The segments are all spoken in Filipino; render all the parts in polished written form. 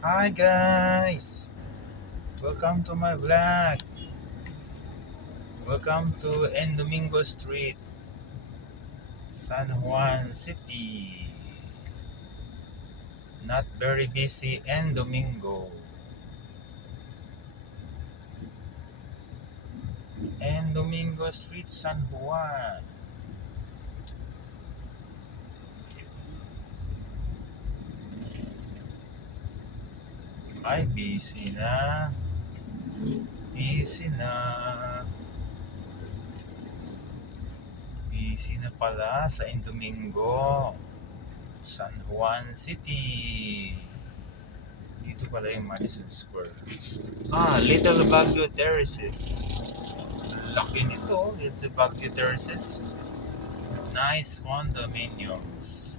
Hi guys! Welcome to my vlog. Welcome to N Domingo Street, San Juan City. Not very busy N Domingo. N Domingo Street, San Juan. Ay, busy na. Busy na. Busy na pala sa N Domingo, San Juan City. Dito pala yung Madison Square. Little Baguio Terraces. Laki nito, Little Baguio Terraces. Nice condominiums.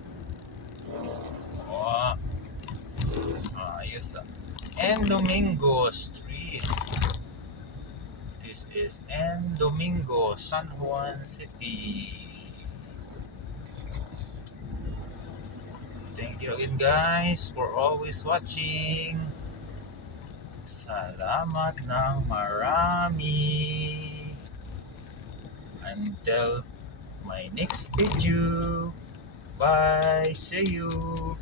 Oh, ayos ah. N Domingo Street. This is N Domingo, San Juan City. Thank you again guys for always watching. Salamat ng marami. Until my next video. Bye. See you.